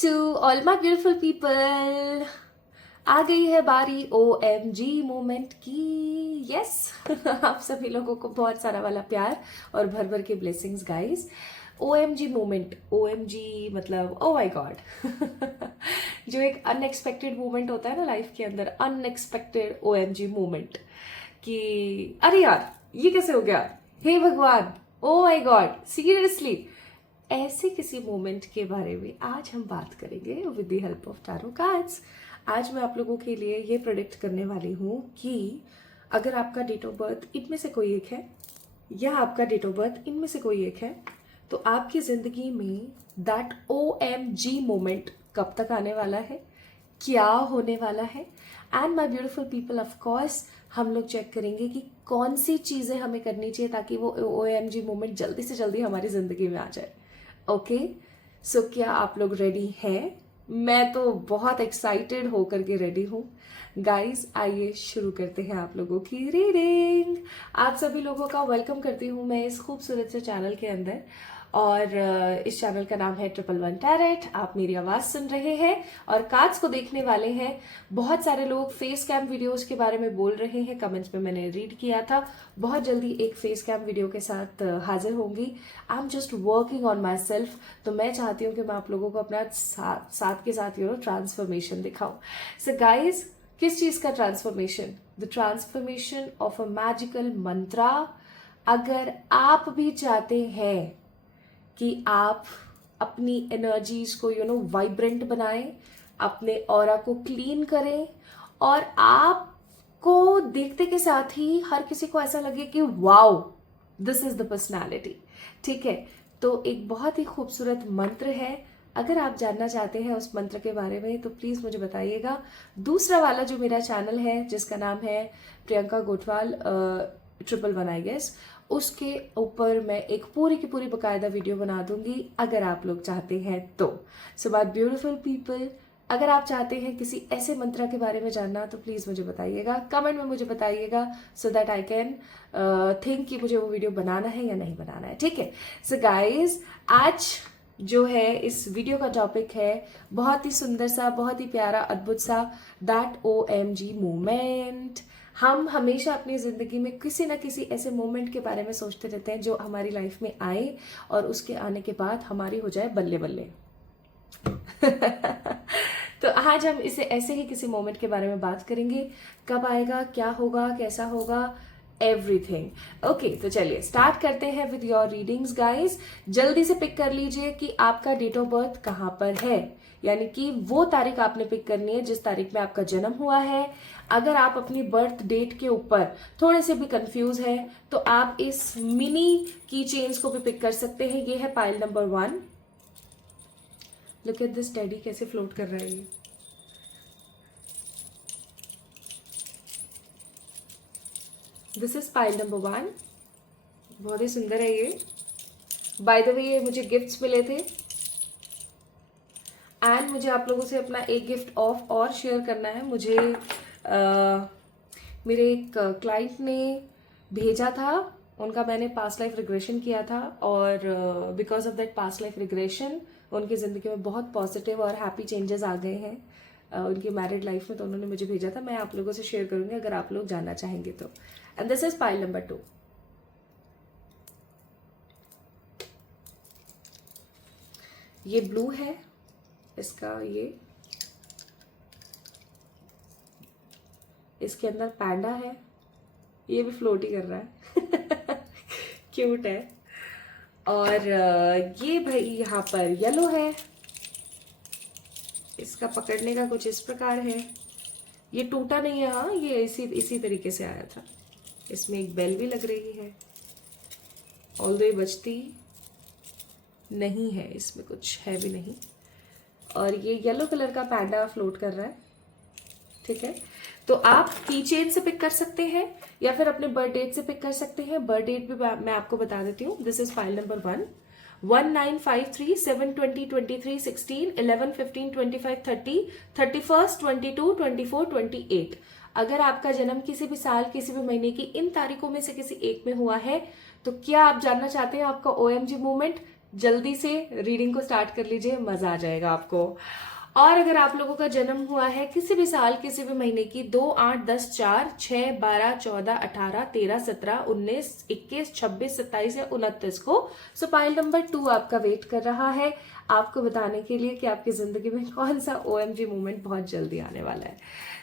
to all my beautiful people. आ गई है बारी OMG मोमेंट की. यस आप सभी लोगों को बहुत सारा वाला प्यार और भर भर के blessings guys. OMG moment, OMG मतलब ओ माय गॉड. जो एक अनएक्सपेक्टेड मोमेंट होता है ना लाइफ के अंदर, अनएक्सपेक्टेड OMG मोमेंट कि अरे यार ये कैसे हो गया, हे भगवान, ओ माय गॉड, सीरियसली. ऐसे किसी मोमेंट के बारे में आज हम बात करेंगे with the help of tarot cards. आज मैं आप लोगों के लिए ये प्रेडिक्ट करने वाली हूँ कि अगर आपका डेट ऑफ बर्थ इनमें से कोई एक है या आपका डेट ऑफ बर्थ इनमें से कोई एक है तो आपकी जिंदगी में दैट OMG मोमेंट कब तक आने वाला है, क्या होने वाला है. And my beautiful people, of course हम लोग चेक करेंगे कि कौन सी चीज़ें हमें करनी चाहिए ताकि वो OMG मोमेंट जल्दी से जल्दी हमारी ज़िंदगी में आ जाए. ओके, सो क्या आप लोग रेडी हैं? मैं तो बहुत एक्साइटेड होकर के रेडी हूँ. गाइस आइए शुरू करते हैं आप लोगों की रीडिंग. आप सभी लोगों का वेलकम करती हूँ मैं इस खूबसूरत से चैनल के अंदर. और इस चैनल का नाम है 111 टैरेट. आप मेरी आवाज़ सुन रहे हैं और कार्ड्स को देखने वाले हैं. बहुत सारे लोग फेस कैम वीडियोस के बारे में बोल रहे हैं, कमेंट्स में मैंने रीड किया था. बहुत जल्दी एक फेस कैम वीडियो के साथ हाजिर होंगी. I am just working on my self. तो मैं चाहती हूँ कि मैं आप लोगों को अपना साथ के साथ ट्रांसफॉर्मेशन दिखाऊं. सो गाइज, किस चीज़ का transformation? The transformation of a magical mantra. अगर आप भी चाहते हैं कि आप अपनी एनर्जीज को वाइब्रेंट बनाएं, अपने ऑरा को क्लीन करें और आपको देखते के साथ ही हर किसी को ऐसा लगे कि wow, this is the personality. ठीक है, तो एक बहुत ही खूबसूरत मंत्र है. अगर आप जानना चाहते हैं उस मंत्र के बारे में तो प्लीज मुझे बताइएगा. दूसरा वाला जो मेरा चैनल है जिसका नाम है प्रियंका गोठवाल 111 आई गेस, उसके ऊपर मैं एक पूरी की पूरी बकायदा वीडियो बना दूंगी अगर आप लोग चाहते हैं तो. सो बात ब्यूटिफुल पीपल, अगर आप चाहते हैं किसी ऐसे मंत्र के बारे में जानना तो प्लीज मुझे बताइएगा, कमेंट में मुझे बताइएगा so that I can think कि मुझे वो वीडियो बनाना है या नहीं बनाना है. ठीक है. सो गाइज, आज जो है इस वीडियो का टॉपिक है बहुत ही सुंदर सा, बहुत ही प्यारा, अद्भुत सा, दैट OMG मोमेंट. हम हमेशा अपनी जिंदगी में किसी ना किसी ऐसे मोमेंट के बारे में सोचते रहते हैं जो हमारी लाइफ में आए और उसके आने के बाद हमारी हो जाए बल्ले बल्ले. तो आज हम इसे ऐसे ही किसी मोमेंट के बारे में बात करेंगे. कब आएगा, क्या होगा, कैसा होगा, एवरीथिंग. ओके, तो चलिए स्टार्ट करते हैं विद योर रीडिंग्स गाइस. जल्दी से पिक कर लीजिए कि आपका डेट ऑफ बर्थ कहाँ पर है, यानी कि वो तारीख आपने पिक करनी है जिस तारीख में आपका जन्म हुआ है. अगर आप अपनी बर्थ डेट के ऊपर थोड़े से भी कंफ्यूज है तो आप इस मिनी की चेन्स को भी पिक कर सकते हैं. ये है pile number 1. Look at this teddy, कैसे फ्लोट कर रहा है ये. This is pile number 1. बहुत ही सुंदर है ये. बाय द वे ये मुझे गिफ्ट्स मिले थे एंड मुझे आप लोगों से अपना एक गिफ्ट ऑफ और शेयर करना है. मुझे मेरे एक क्लाइंट ने भेजा था, उनका मैंने पास्ट लाइफ रिग्रेशन किया था और because of that past life regression उनकी ज़िंदगी में बहुत पॉजिटिव और हैप्पी चेंजेस आ गए हैं उनकी मैरिड लाइफ में. तो उन्होंने मुझे भेजा था, मैं आप लोगों से शेयर करूंगी अगर आप लोग जानना चाहेंगे तो. And this is pile number 2. ये ब्लू है इसका, इसके अंदर पैंडा है, ये भी फ्लोट ही कर रहा है. क्यूट है. और ये भाई यहाँ पर येलो है, इसका पकड़ने का कुछ इस प्रकार है. ये टूटा नहीं है, हाँ, ये इसी तरीके से आया था. इसमें एक बेल भी लग रही है, ऑल्दो ये बजती नहीं है, इसमें कुछ है भी नहीं. और ये येलो कलर का पैंडा फ्लोट कर रहा है. ठीक है, तो आप की चेन से पिक कर सकते हैं या फिर अपने बर्थ डेट से पिक कर सकते हैं. बर्थ डेट भी मैं आपको बता देती हूँ. This is file number 1. 1953 7 20 23 16 11 15 25 30 31 22 24 28. अगर आपका जन्म किसी भी साल, किसी भी महीने की इन तारीखों में से किसी एक में हुआ है तो क्या आप जानना चाहते हैं आपका OMG मोमेंट जल्दी से रीडिंग को स्टार्ट कर लीजिए, मजा आ जाएगा आपको। और अगर आप लोगों का जन्म हुआ है किसी भी साल, किसी भी महीने की 2, 8, 10, 4, 6, 12, 14, 18, 13, 17, 19, 21, 26, 27 या 29 को, सो पाइल नंबर 2 आपका वेट कर रहा है आपको बताने के लिए कि आपकी जिंदगी में कौन सा OMG मोमेंट बहुत जल्दी आने वाला है।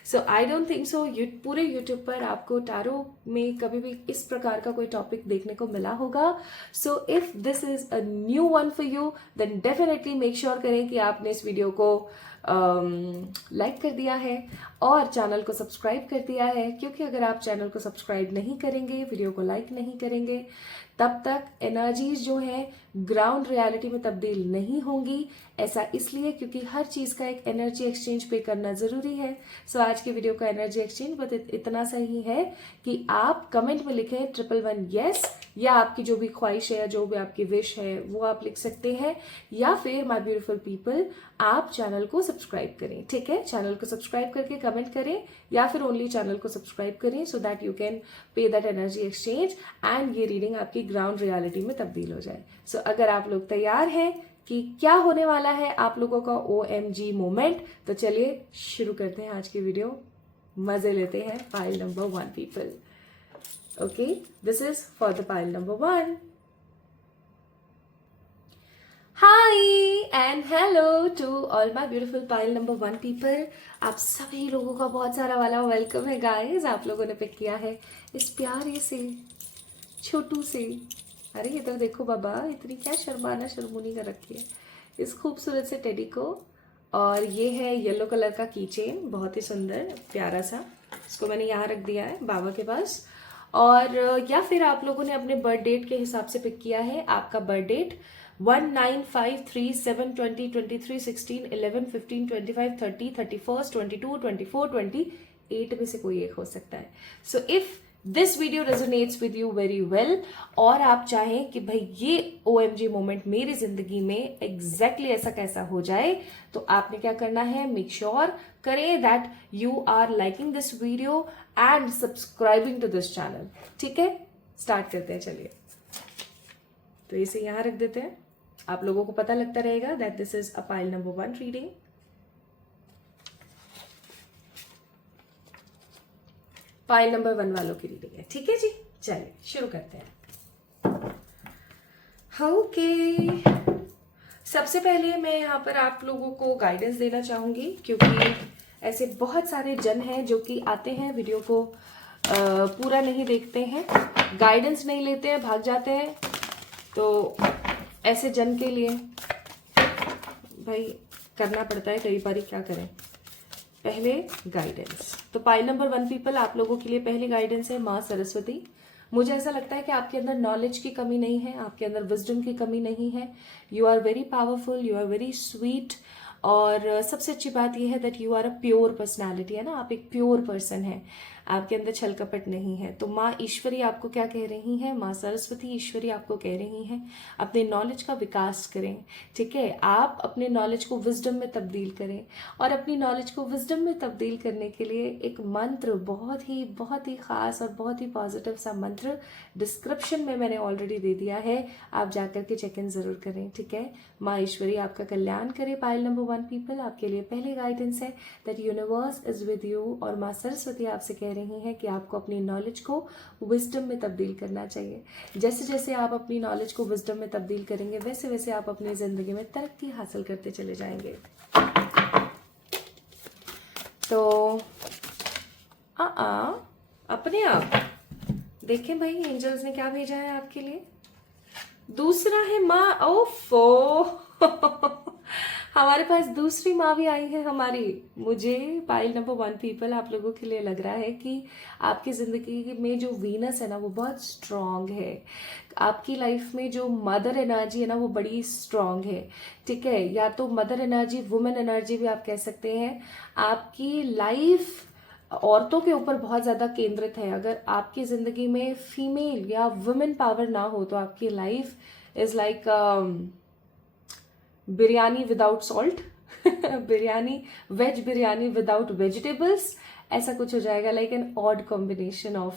सो आई डोंट थिंक सो पूरे यूट्यूब पर आपको टैरो में कभी भी इस प्रकार का कोई टॉपिक देखने को मिला होगा। So if this is a new one for you then definitely make sure करें कि आपने इस वीडियो को लाइक कर दिया है और चैनल को सब्सक्राइब कर दिया है, क्योंकि अगर आप चैनल को सब्सक्राइब नहीं करेंगे, वीडियो को लाइक नहीं करेंगे, तब तक एनर्जीज जो है ग्राउंड रियलिटी में तब्दील नहीं होंगी। ऐसा इसलिए क्योंकि हर चीज का एक एनर्जी एक्सचेंज पे करना जरूरी है। सो आज की वीडियो का एनर्जी एक्सचेंज बस इतना सही है कि आप कमेंट में लिखें 111 यस, या आपकी जो भी ख्वाहिश है या जो भी आपकी विश है वो आप लिख सकते हैं, या फिर माय ब्यूटीफुल पीपल आप चैनल को सब्सक्राइब करें। ठीक है, चैनल को सब्सक्राइब करके कमेंट करें, या फिर ओनली चैनल को सब्सक्राइब करें so that you can pay that energy exchange and ये रीडिंग आपकी ग्राउंड रियलिटी में तब्दील हो जाए। सो अगर आप लोग तैयार हैं कि क्या होने वाला है आप लोगों का OMG मोमेंट, तो चलिए शुरू करते हैं आज की वीडियो। मजे लेते हैं pile number 1 people. Okay, this is for the pile number 1। Hi and hello to all my beautiful pile number 1 people. आप सभी लोगों का बहुत सारा वाला वेलकम है गाइस। आप लोगों ने पिक किया है इस प्यारे से छोटू से, अरे इधर देखो बाबा, इतनी क्या शर्माना शर्मूनी कर रखी है, इस खूबसूरत से टेडी को। और ये है येलो कलर का की चेन, बहुत ही सुंदर प्यारा सा, इसको मैंने यहाँ रख दिया है बाबा के पास। और या फिर आप लोगों ने अपने बर्थ डेट के हिसाब से पिक किया है। आपका बर्थ डेट 1, 9, 5, 3, 7, 20, 23, 16, 11, 15, 25, 30, 31, 22, 24, 28 में से कोई एक हो सकता है। सो if this video resonates with you very well और आप चाहें कि भाई ये OMG मोमेंट मेरी जिंदगी में एग्जैक्टली ऐसा कैसा हो जाए, तो आपने क्या करना है, मेक श्योर करें that you are liking this video and subscribing to this channel. ठीक है, स्टार्ट करते हैं। चलिए, तो इसे यहां रख देते हैं, आप लोगों को पता लगता रहेगा that this is a pile number 1 reading. Pile number 1 वालों की रीडिंग है। ठीक है जी, चलिए शुरू करते हैं। ओके, सबसे पहले मैं यहाँ पर आप लोगों को गाइडेंस देना चाहूंगी, क्योंकि ऐसे बहुत सारे जन हैं जो कि आते हैं वीडियो को पूरा नहीं देखते हैं, गाइडेंस नहीं लेते हैं, भाग जाते हैं। तो ऐसे जन के लिए भाई करना पड़ता है कई बार, क्या करें। पहले गाइडेंस, तो पाइल नंबर 1 पीपल आप लोगों के लिए पहली गाइडेंस है माँ सरस्वती। मुझे ऐसा लगता है कि आपके अंदर नॉलेज की कमी नहीं है, आपके अंदर विजडम की कमी नहीं है। You are very powerful, you are very sweet, और सबसे अच्छी बात यह है that you are a pure personality, है ना, आप एक प्योर पर्सन है, आपके अंदर छल कपट नहीं है। तो माँ ईश्वरी आपको क्या कह रही हैं, माँ सरस्वती ईश्वरी आपको कह रही हैं अपने नॉलेज का विकास करें। ठीक है, आप अपने नॉलेज को विजडम में तब्दील करें, और अपनी नॉलेज को विजडम में तब्दील करने के लिए एक मंत्र, बहुत ही खास और बहुत ही पॉजिटिव सा मंत्र डिस्क्रिप्शन में मैंने ऑलरेडी दे दिया है, आप जाकर के चेक इन जरूर करें। ठीक है, माँ ईश्वरी आपका कल्याण करे। पाइल नंबर 1 पीपल आपके लिए पहले गाइडेंस है that universe is with you, और माँ सरस्वती आपसे कह रही हैं कि आपको अपनी नॉलेज को विजडम में तब्दील करना चाहिए। जैसे जैसे आप अपनी नॉलेज को विजडम में तब्दील करेंगे, वैसे वैसे आप अपनी जिंदगी में तरक्की हासिल करते चले जाएंगे। तो अपने आप देखें भाई, एंजल्स ने क्या भेजा है आपके लिए। दूसरा है माँ, ओफो हमारे पास दूसरी माँ भी आई है हमारी। मुझे पाइल नंबर 1 पीपल आप लोगों के लिए लग रहा है कि आपकी जिंदगी में जो वीनस है ना वो बहुत स्ट्रांग है, आपकी लाइफ में जो मदर एनर्जी है ना वो बड़ी स्ट्रांग है। ठीक है, या तो मदर एनर्जी, वुमेन एनर्जी भी आप कह सकते हैं। आपकी लाइफ औरतों के ऊपर बहुत ज्यादा केंद्रित है। अगर आपकी जिंदगी में फीमेल या वुमेन पावर ना हो तो आपकी life is like biryani without salt biryani, veg biryani without vegetables, ऐसा कुछ हो जाएगा, like an odd combination of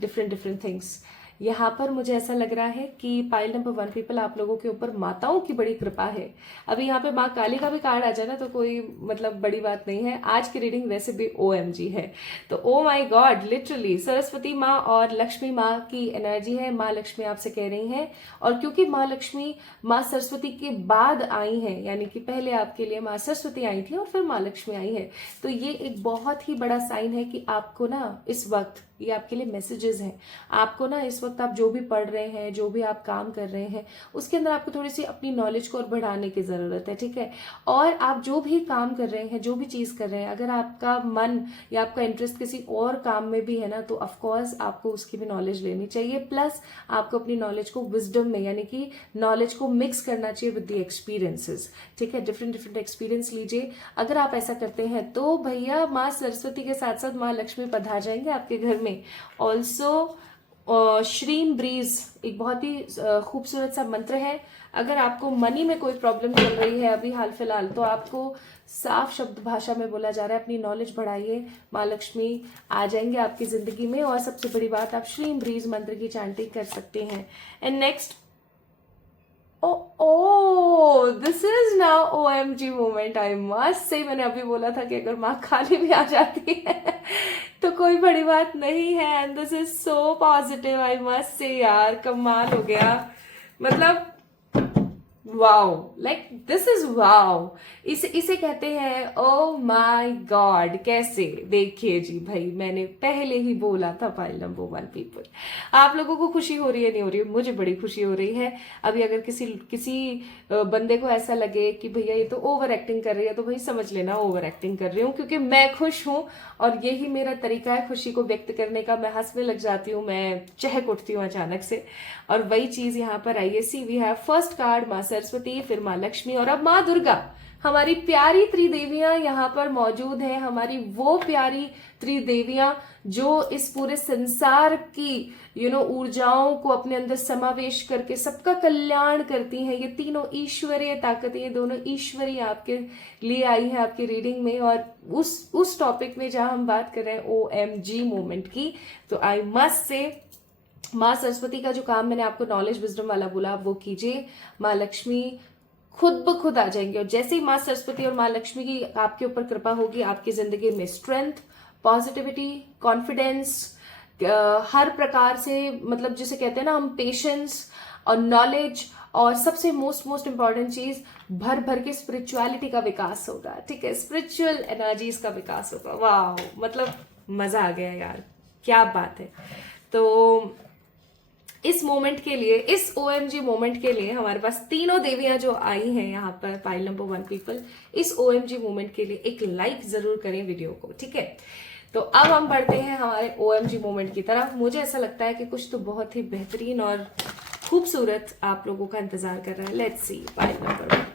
different things. यहाँ पर मुझे ऐसा लग रहा है कि पाइल नंबर 1 पीपल, आप लोगों के ऊपर माताओं की बड़ी कृपा है। अभी यहाँ पे माँ काली का भी कार्ड आ जाए ना तो कोई मतलब बड़ी बात नहीं है। आज की रीडिंग वैसे भी OMG है, तो ओ माई गॉड, लिटरली सरस्वती माँ और लक्ष्मी माँ की एनर्जी है। माँ लक्ष्मी आपसे कह रही हैं, और क्योंकि माँ लक्ष्मी माँ सरस्वती के बाद आई हैं, यानी कि पहले आपके लिए माँ सरस्वती आई थी और फिर माँ लक्ष्मी आई है, तो ये एक बहुत ही बड़ा साइन है कि आपको ना इस वक्त, ये आपके लिए मैसेजेस हैं, आपको ना इस वक्त आप जो भी पढ़ रहे हैं, जो भी आप काम कर रहे हैं, उसके अंदर आपको थोड़ी सी अपनी नॉलेज को और बढ़ाने की ज़रूरत है, ठीक है। और आप जो भी काम कर रहे हैं, जो भी चीज़ कर रहे हैं, अगर आपका मन या आपका इंटरेस्ट किसी और काम में भी है ना, तो ऑफकोर्स आपको उसकी भी नॉलेज लेनी चाहिए। प्लस आपको अपनी नॉलेज को विजडम में, यानी कि नॉलेज को मिक्स करना चाहिए विद द एक्सपीरियंसेस, ठीक है। डिफरेंट डिफरेंट एक्सपीरियंस लीजिए। अगर आप ऐसा करते हैं तो भैया माँ सरस्वती के साथ साथ माँ लक्ष्मी पधार जाएंगे आपके घर में। ऑल्सो श्रीम ब्रीज एक बहुत ही खूबसूरत सा मंत्र है। अगर आपको मनी में कोई प्रॉब्लम चल रही है अभी हाल फिलहाल, तो आपको साफ शब्द भाषा में बोला जा रहा है अपनी नॉलेज बढ़ाइए, माँ लक्ष्मी आ जाएंगे आपकी जिंदगी में। और सबसे बड़ी बात, आप श्रीम ब्रीज मंत्र की चैंटिंग कर सकते हैं। And next, oh this is now OMG moment, I must say. मैंने अभी बोला था कि अगर माँ काली भी आ जाती है तो कोई बड़ी बात नहीं है, and this is so positive, I must से। यार कमाल हो गया, मतलब wow, like this is wow. इसे कहते हैं ओ माय गॉड। कैसे, देखिए जी भाई, मैंने पहले ही बोला था पाइल नंबर 1 पीपल। आप लोगों को खुशी हो रही है, नहीं हो रही है? मुझे बड़ी खुशी हो रही है। अभी अगर किसी बंदे को ऐसा लगे कि भैया ये तो ओवर एक्टिंग कर रही है, तो भाई समझ लेना ओवर एक्टिंग कर रही हूँ, क्योंकि मैं खुश हूँ और यही मेरा तरीका है खुशी को व्यक्त करने का। मैं हंसने लग जाती हूँ, मैं चहक उठती हूँ अचानक से, और वही चीज यहाँ पर आई है। सी वी हैव फर्स्ट कार्ड माँ सरस्वती, फिर माँ लक्ष्मी, और अब माँ दुर्गा। हमारी प्यारी त्रिदेवियां यहाँ पर मौजूद हैं, हमारी वो प्यारी त्रिदेवियां जो इस पूरे संसार की ऊर्जाओं को अपने अंदर समावेश करके सबका कल्याण करती हैं। ये तीनों ईश्वरीय ताकतें, ये दोनों ईश्वरीय आपके लिए आई है आपकी रीडिंग में। और उस टॉपिक में जहां हम बात कर रहे हैं OMG मोमेंट की, तो आई मस्ट से माँ सरस्वती का जो काम मैंने आपको नॉलेज विजडम वाला बोला, आप वो कीजिए। माँ लक्ष्मी खुद ब खुद आ जाएंगे, और जैसे ही माँ सरस्वती और माँ लक्ष्मी की आपके ऊपर कृपा होगी, आपकी जिंदगी में स्ट्रेंथ, पॉजिटिविटी, कॉन्फिडेंस, हर प्रकार से, मतलब जिसे कहते हैं ना हम, पेशेंस और नॉलेज, और सबसे मोस्ट इंपॉर्टेंट चीज, भर भर के स्पिरिचुअलिटी का विकास होगा, ठीक है। स्पिरिचुअल एनर्जीज का विकास होगा। वाह, मतलब मजा आ गया यार, क्या बात है। तो इस मोमेंट के लिए, इस OMG मोमेंट के लिए हमारे पास तीनों देवियां जो आई हैं यहाँ पर पाइल नंबर 1 पीपल, इस OMG मोमेंट के लिए एक लाइक जरूर करें वीडियो को, ठीक है। तो अब हम बढ़ते हैं हमारे OMG मोमेंट की तरफ। मुझे ऐसा लगता है कि कुछ तो बहुत ही बेहतरीन और खूबसूरत आप लोगों का इंतजार कर रहा है। Let's see pile number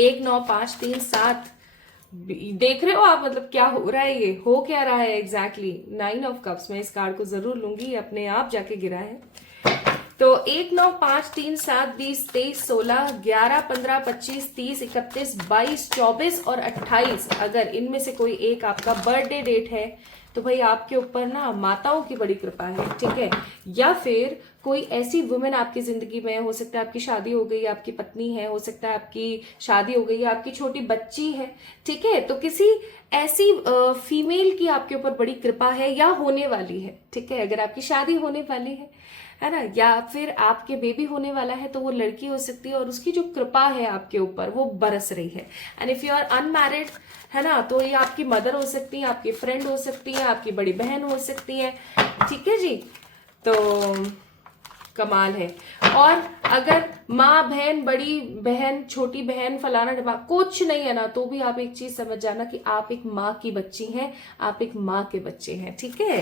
1 9 5 3 7। देख रहे हो आप, मतलब क्या हो रहा है, ये हो क्या रहा है एग्जैक्टली। 9 ऑफ कप्स, मैं इस कार्ड को जरूर लूंगी, अपने आप जाके गिरा है। तो 1 9 5 3 7 20 23 16 11 15 25 30 31 22 24 और 28, अगर इनमें से कोई एक आपका बर्थडे डेट है, तो भाई आपके ऊपर ना माताओं की बड़ी कृपा है, ठीक है। या फिर कोई ऐसी वुमेन आपकी जिंदगी में, हो सकता है आपकी शादी हो गई, आपकी पत्नी है, हो सकता है आपकी शादी हो गई है, आपकी छोटी बच्ची है, ठीक है। तो किसी ऐसी फीमेल की आपके ऊपर बड़ी कृपा है या होने वाली है, ठीक है। अगर आपकी शादी होने वाली है ना, या फिर आपके बेबी होने वाला है, तो वो लड़की हो सकती है, और उसकी जो कृपा है आपके ऊपर वो बरस रही है। And if you are unmarried, है ना, तो ये आपकी मदर हो सकती है, आपकी फ्रेंड हो सकती है, आपकी बड़ी बहन हो सकती है, ठीक है जी। तो कमाल है। और अगर माँ, बहन, बड़ी बहन, छोटी बहन, फलाना ढिमा कुछ नहीं है ना, तो भी आप एक चीज समझ जाना कि आप एक माँ की बच्ची हैं, आप एक माँ के बच्चे हैं, ठीक है।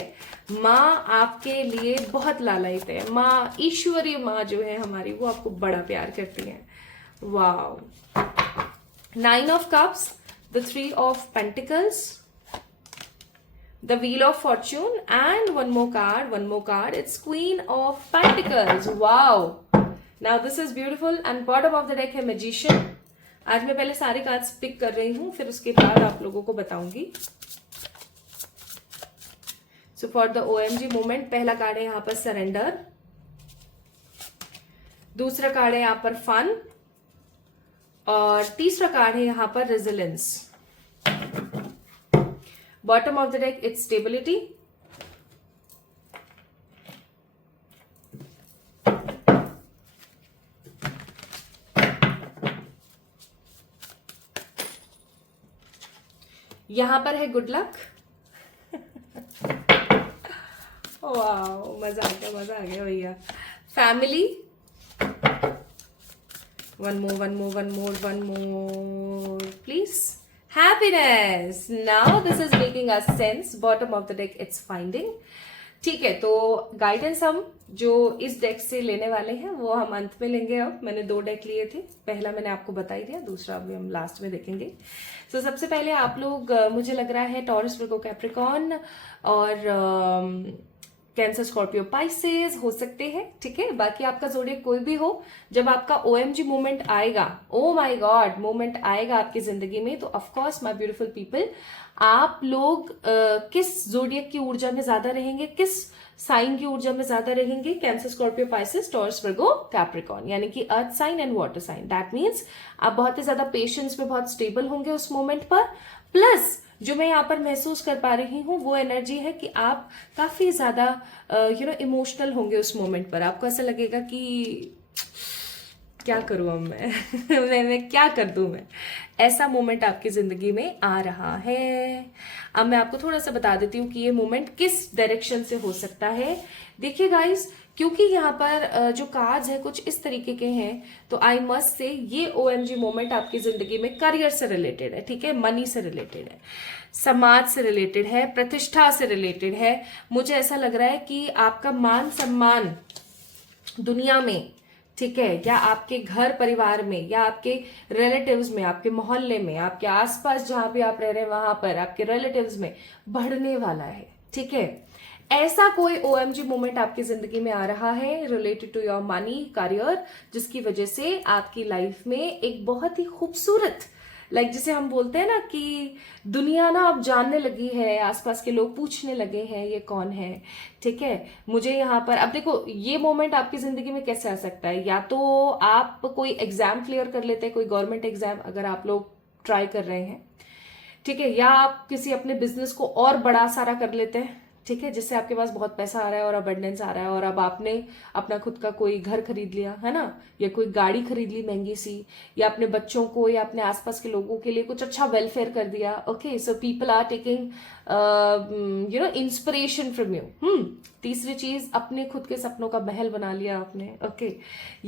माँ आपके लिए बहुत लालायित है। माँ, ईश्वरीय माँ जो है हमारी, वो आपको बड़ा प्यार करती है। Wow. 9 of cups, the 3 of pentacles, the wheel of fortune, and one more card, it's Queen of Pentacles. Wow, now this is beautiful, and bottom of the deck है Magician। आज मैं पहले सारे कार्ड्स पिक कर रही हूं, फिर उसके बाद आप लोगों को बताऊंगी। So for the OMG moment पहला कार्ड है यहाँ पर सरेंडर, दूसरा कार्ड है यहाँ पर फन, और तीसरा कार्ड है यहाँ पर resilience. Bottom of the deck it's stability, यहां पर है गुड लक। वाओ, मजा आ गया भैया। Family, one more please. Happiness, now this is making a sense. Bottom of the deck it's finding. ठीक है, तो गाइडेंस हम जो इस डेक से लेने वाले हैं वो हम अंत में लेंगे। अब मैंने 2 डेक लिए थे, पहला मैंने आपको बता ही दिया, दूसरा अभी हम लास्ट में देखेंगे। तो सबसे पहले आप लोग मुझे लग रहा है टॉरस, वर्गो, कैप्रिकॉर्न और कैंसर, स्कॉर्पियो, पाइसेस हो सकते हैं। ठीक है, बाकी आपका जोड़िएक कोई भी हो, जब आपका OMG मोमेंट आएगा, ओ माय गॉड मोमेंट आएगा आपकी जिंदगी में, तो ऑफकोर्स माय ब्यूटीफुल पीपल, आप लोग किस जोड़िएक की ऊर्जा में ज्यादा रहेंगे, किस साइन की ऊर्जा में ज्यादा रहेंगे? Cancer, Scorpio, Pisces, Taurus, Virgo, Capricorn, यानी कि earth sign and water sign. That means आप बहुत ही ज्यादा पेशेंस में बहुत स्टेबल होंगे उस मोमेंट पर। प्लस जो मैं यहाँ पर महसूस कर पा रही हूँ वो एनर्जी है कि आप काफी ज्यादा इमोशनल होंगे उस मोमेंट पर। आपको ऐसा लगेगा कि क्या करूं अब मैं मैं क्या कर दूं मैं, ऐसा मोमेंट आपकी जिंदगी में आ रहा है। अब मैं आपको थोड़ा सा बता देती हूँ कि ये मोमेंट किस डायरेक्शन से हो सकता है। देखिए गाइस, क्योंकि यहाँ पर जो कार्ड्स है कुछ इस तरीके के हैं, तो आई मस्ट से ये OMG मोमेंट आपकी जिंदगी में करियर से रिलेटेड है। ठीक है, मनी से रिलेटेड है, समाज से रिलेटेड है, प्रतिष्ठा से रिलेटेड है। मुझे ऐसा लग रहा है कि आपका मान सम्मान दुनिया में, ठीक है, या आपके घर परिवार में, या आपके रिलेटिव्स में, आपके मोहल्ले में, आपके आसपास जहां भी आप रह रहे हैं वहां पर आपके रिलेटिव्स में बढ़ने वाला है। ठीक है, ऐसा कोई OMG मोमेंट आपकी जिंदगी में आ रहा है related to your money, career, जिसकी वजह से आपकी लाइफ में एक बहुत ही खूबसूरत, जिसे हम बोलते हैं ना कि दुनिया ना अब जानने लगी है, आसपास के लोग पूछने लगे हैं ये कौन है। ठीक है, मुझे यहाँ पर अब देखो ये मोमेंट आपकी जिंदगी में कैसे आ सकता है। या तो आप कोई एग्जाम क्लियर कर लेते हैं, कोई गवर्नमेंट एग्जाम अगर आप लोग ट्राई कर रहे हैं, ठीक है, या आप किसी अपने बिजनेस को और बड़ा सारा कर लेते हैं, ठीक है, जिससे आपके पास बहुत पैसा आ रहा है और अबंडेंस आ रहा है, और अब आपने अपना खुद का कोई घर खरीद लिया है ना, या कोई गाड़ी खरीद ली महंगी सी, या अपने बच्चों को या अपने आसपास के लोगों के लिए कुछ अच्छा वेलफेयर कर दिया। Okay, so people are taking inspiration from you. तीसरी चीज, अपने खुद के सपनों का महल बना लिया आपने। ओके,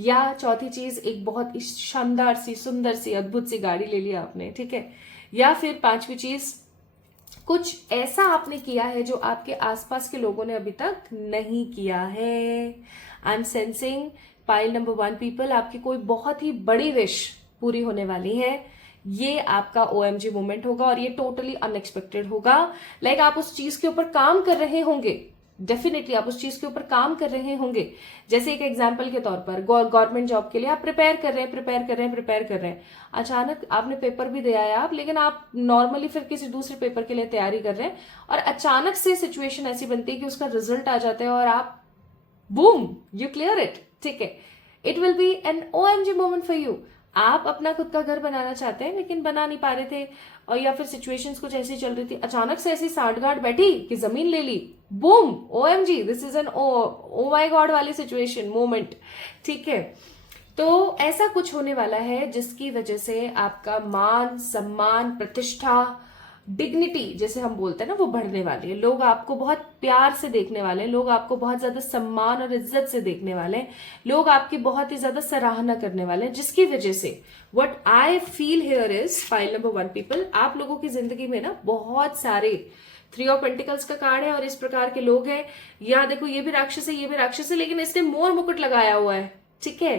या चौथी चीज, एक बहुत ही शानदार सी, सुंदर सी, अद्भुत सी गाड़ी ले लिया आपने। ठीक है, या फिर पांचवी चीज, कुछ ऐसा आपने किया है जो आपके आसपास के लोगों ने अभी तक नहीं किया है। I am sensing pile number 1 people, आपकी कोई बहुत ही बड़ी विश पूरी होने वाली है। ये आपका OMG मोमेंट होगा और ये टोटली अनएक्सपेक्टेड होगा। आप उस चीज के ऊपर काम कर रहे होंगे, डेफिनेटली आप उस चीज के ऊपर काम कर रहे होंगे। जैसे एक एग्जांपल के तौर पर गवर्नमेंट जॉब के लिए आप प्रिपेयर कर रहे हैं, अचानक आपने पेपर भी दिया है आप, लेकिन आप नॉर्मली फिर किसी दूसरे पेपर के लिए तैयारी कर रहे हैं, और अचानक से सिचुएशन ऐसी बनती है कि उसका रिजल्ट आ जाता है और आप बूम, यू क्लियर इट। ठीक है, it will be an OMG moment for you. आप अपना खुद का घर बनाना चाहते हैं लेकिन बना नहीं पा रहे थे, और या फिर सिचुएशंस कुछ ऐसी चल रही थी, अचानक से ऐसी सांठगांठ बैठी कि जमीन ले ली, boom, OMG, this is an oh my god वाली सिचुएशन मोमेंट। ठीक है, तो ऐसा कुछ होने वाला है जिसकी वजह से आपका मान सम्मान, प्रतिष्ठा, डिग्निटी जैसे हम बोलते हैं ना, वो बढ़ने वाली है। लोग आपको बहुत प्यार से देखने वाले हैं, लोग आपको बहुत ज्यादा सम्मान और इज्जत से देखने वाले हैं, लोग आपकी बहुत ही ज्यादा सराहना करने वाले हैं, जिसकी वजह से what I feel here is pile number 1 people, आप लोगों की जिंदगी में ना बहुत सारे 3 ऑफ पेंटिकल्स का कार्ड है और इस प्रकार के लोग हैं। यहाँ देखो, ये भी राक्षस है, ये भी राक्षस है, लेकिन इसने मोर मुकुट लगाया हुआ है। ठीक है,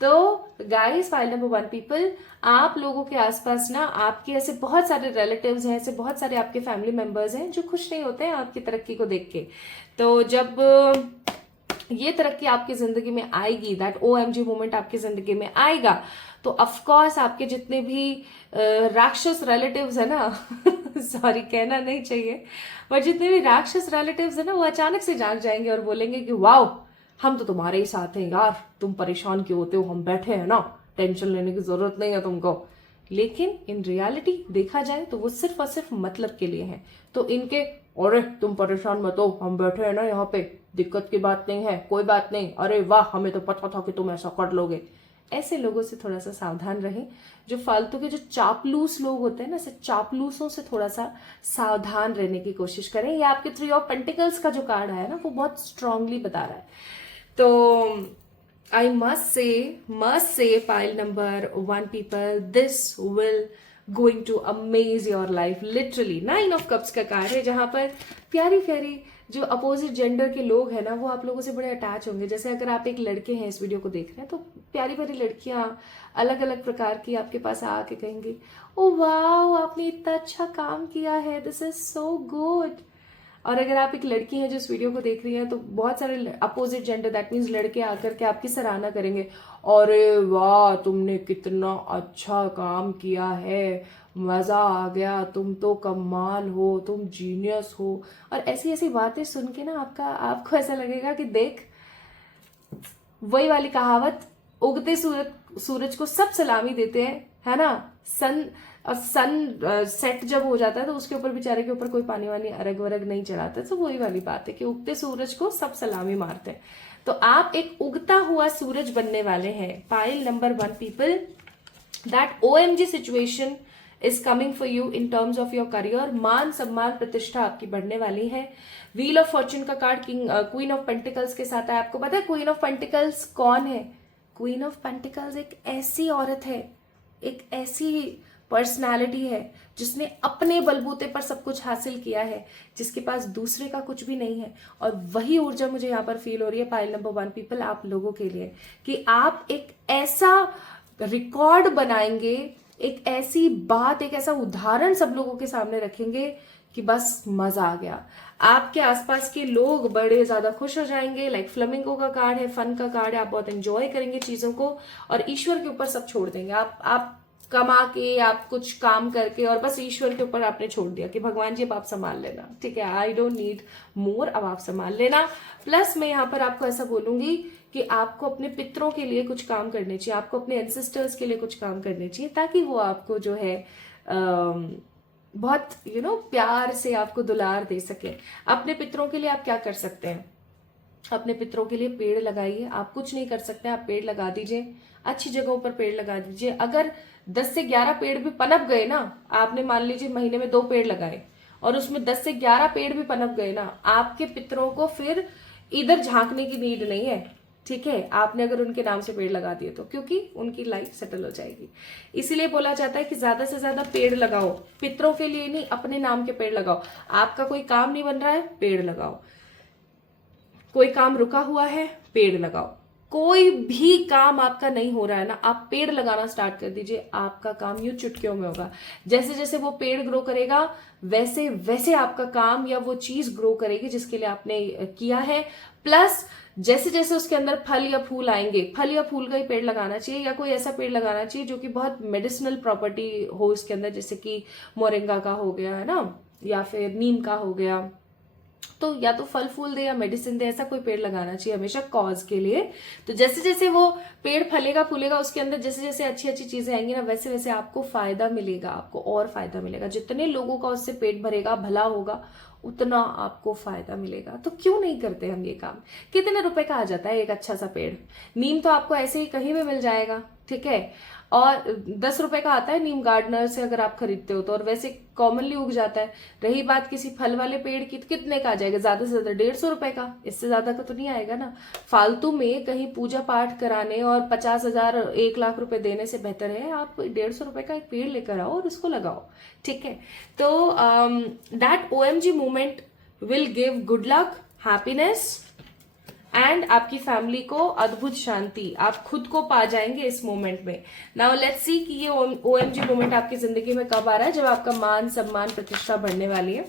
तो गाइस, फाइल नंबर 1 पीपल, आप लोगों के आसपास ना आपके ऐसे बहुत सारे रिलेटिव्स हैं, ऐसे बहुत सारे आपके फैमिली मेंबर्स हैं जो खुश नहीं होते हैं आपकी तरक्की को देख के। तो जब ये तरक्की आपकी जिंदगी में आएगी, दैट OMG मोमेंट आपकी जिंदगी में आएगा, तो ऑफकोर्स आपके जितने भी राक्षस रिलेटिव्स है ना सॉरी कहना नहीं चाहिए, पर जितने भी राक्षस रिलेटिव्स है ना, वो अचानक से जाग जाएंगे और बोलेंगे कि वाओ, हम तो तुम्हारे ही साथ हैं यार, तुम परेशान क्यों होते हो, हम बैठे हैं ना, टेंशन लेने की जरूरत नहीं है तुमको। लेकिन इन रियलिटी देखा जाए तो वो सिर्फ और सिर्फ मतलब के लिए हैं। तो इनके अरे तुम परेशान मत हो, हम बैठे हैं ना यहाँ पे, दिक्कत की बात नहीं है, कोई बात नहीं, अरे वाह हमें तो पता था कि तुम ऐसा कर लोगे, ऐसे लोगों से थोड़ा सा सावधान रहें। जो फालतू के जो चापलूस लोग होते हैं ना, ऐसे चापलूसों से थोड़ा सा सावधान रहने की कोशिश करें। ये आपके 3 ऑफ पेंटिकल्स का जो कार्ड है ना, वो बहुत स्ट्रांगली बता रहा है। तो I must say, pile number 1 people, this will going to amaze your life. Literally 9 of cups का कार्ड है, जहां पर प्यारी प्यारी जो अपोजिट जेंडर के लोग हैं ना, वो आप लोगों से बड़े अटैच होंगे। जैसे अगर आप एक लड़के हैं इस वीडियो को देख रहे हैं, तो प्यारी प्यारी लड़कियां अलग अलग प्रकार की आपके पास आके कहेंगी, ओ वाह आपने इतना अच्छा काम किया है, दिस इज सो गुड। और अगर आप एक लड़की हैं जो इस वीडियो को देख रही हैं, तो बहुत सारे अपोजिट जेंडर, दैट मीन्स लड़के आकर के आपकी सराहना करेंगे, अरे वाह तुमने कितना अच्छा काम किया है, मजा आ गया, तुम तो कमाल हो, तुम जीनियस हो। और ऐसी ऐसी बातें सुन के ना आपको ऐसा लगेगा कि देख, वही वाली कहावत, उगते सूरज को सब सलामी देते हैं, है ना। सन सेट जब हो जाता है तो उसके ऊपर बेचारे के ऊपर कोई पानी वानी अरग वरग नहीं चढ़ाता। तो वही वाली बात है कि उगते सूरज को सब सलामी मारते हैं। तो आप एक उगता हुआ सूरज बनने वाले हैं। Pile number 1 people, that OMG situation is coming for you in terms of your career. मान सम्मान प्रतिष्ठा आपकी बढ़ने वाली है। व्हील ऑफ फॉर्च्यून का कार्ड क्वीन ऑफ पेंटिकल्स के साथ है। आपको पता है क्वीन ऑफ पेंटिकल्स कौन है? क्वीन ऑफ पेंटिकल्स एक ऐसी औरत है, एक ऐसी पर्सनालिटी है जिसने अपने बलबूते पर सब कुछ हासिल किया है, जिसके पास दूसरे का कुछ भी नहीं है। और वही ऊर्जा मुझे यहाँ पर फील हो रही है पाइल नंबर 1 पीपल आप लोगों के लिए, कि आप एक ऐसा रिकॉर्ड बनाएंगे, एक ऐसी बात, एक ऐसा उदाहरण सब लोगों के सामने रखेंगे कि बस मजा आ गया। आपके आसपास के लोग बड़े ज्यादा खुश हो जाएंगे। लाइक फ्लेमिंगो का कार्ड है, फन का कार्ड है, आप बहुत एंजॉय करेंगे चीजों को और ईश्वर के ऊपर सब छोड़ देंगे। आप कमा के, आप कुछ काम करके, और बस ईश्वर के ऊपर आपने छोड़ दिया कि भगवान जी अब आप संभाल लेना, ठीक है, आई डोंट नीड मोर, अब आप संभाल लेना। प्लस मैं यहाँ पर आपको ऐसा बोलूंगी कि आपको अपने पितरों के लिए कुछ काम करने चाहिए, आपको अपने एंसेस्टर्स के लिए कुछ काम करने चाहिए, ताकि वो आपको जो है बहुत प्यार से आपको दुलार दे सके। अपने पितरों के लिए आप क्या कर सकते हैं? अपने पितरों के लिए पेड़ लगाइए। आप कुछ नहीं कर सकते, आप पेड़ लगा दीजिए, अच्छी जगहों पर पेड़ लगा दीजिए। अगर 10 से 11 पेड़ भी पनप गए ना, आपने मान लीजिए महीने में 2 पेड़ लगाए और उसमें 10 से 11 पेड़ भी पनप गए ना, आपके पितरों को फिर इधर झांकने की नीड नहीं है, ठीक है। आपने अगर उनके नाम से पेड़ लगा दिए तो, क्योंकि उनकी लाइफ सेटल हो जाएगी। इसीलिए बोला जाता है कि ज्यादा से ज्यादा पेड़ लगाओ, पितरों के लिए नहीं, अपने नाम के पेड़ लगाओ। आपका कोई काम नहीं बन रहा है, पेड़ लगाओ। कोई काम रुका हुआ है, पेड़ लगाओ। कोई भी काम आपका नहीं हो रहा है ना, आप पेड़ लगाना स्टार्ट कर दीजिए, आपका काम यूं चुटकियों में होगा। जैसे जैसे वो पेड़ ग्रो करेगा, वैसे वैसे आपका काम या वो चीज ग्रो करेगी जिसके लिए आपने किया है। प्लस जैसे जैसे उसके अंदर फल या फूल आएंगे, फल या फूल का ही पेड़ लगाना चाहिए, या कोई ऐसा पेड़ लगाना चाहिए जो कि बहुत मेडिसिनल प्रॉपर्टी हो इसके अंदर, जैसे कि मोरिंगा का हो गया, है ना, या फिर नीम का हो गया। तो या तो फल फूल दे या मेडिसिन दे, ऐसा कोई पेड़ लगाना चाहिए हमेशा कॉज के लिए। तो जैसे जैसे वो पेड़ फलेगा फूलेगा, उसके अंदर जैसे जैसे अच्छी अच्छी चीजें आएंगी ना, वैसे वैसे आपको फायदा मिलेगा, आपको और फायदा मिलेगा। जितने लोगों का उससे पेट भरेगा, भला होगा, उतना आपको फायदा मिलेगा। तो क्यों नहीं करते हम ये काम? कितने रुपए का आ जाता है एक अच्छा सा पेड़? नीम तो आपको ऐसे ही कहीं भी मिल जाएगा, ठीक है, और 10 रुपए का आता है नीम गार्डनर से अगर आप खरीदते हो तो, और वैसे कॉमनली उग जाता है। रही बात किसी फल वाले पेड़ की, तो कितने का आ जाएगा? ज्यादा से ज्यादा 150 रुपए का, इससे ज्यादा का तो नहीं आएगा ना। फालतू में कहीं पूजा पाठ कराने और 50,000 1 लाख रुपए देने से बेहतर है आप 150 रुपए का एक पेड़ लेकर आओ और उसको लगाओ, ठीक है। तो that OMG movement will give good luck, happiness and आपकी फैमिली को अद्भुत शांति। आप खुद को पा जाएंगे इस मोमेंट में। नाउ लेट्स सी कि ये OMG मोमेंट आपकी जिंदगी में कब आ रहा है, जब आपका मान सम्मान प्रतिष्ठा बढ़ने वाली है।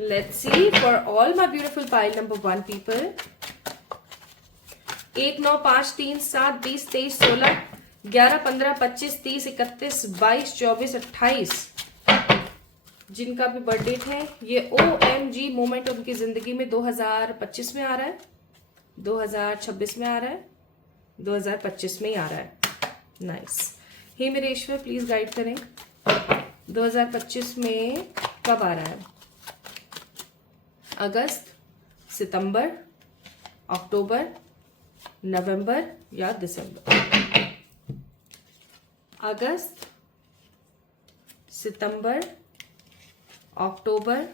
Let's see for all my beautiful pile number 1 people. 1 9 5 3 7 20 23 16 11, 15, 25, 30, 31, 22, 24, 28 जिनका भी बर्थडे है, ये OMG मोमेंट उनकी जिंदगी में 2025 में आ रहा है, 2026 में आ रहा है, 2025 में ही आ रहा है। नाइस। हे मेरे ईश्वर प्लीज गाइड करें 2025 में कब आ रहा है? अगस्त, सितंबर, अक्टूबर, नवंबर या दिसंबर? अगस्त, सितंबर, अक्टूबर,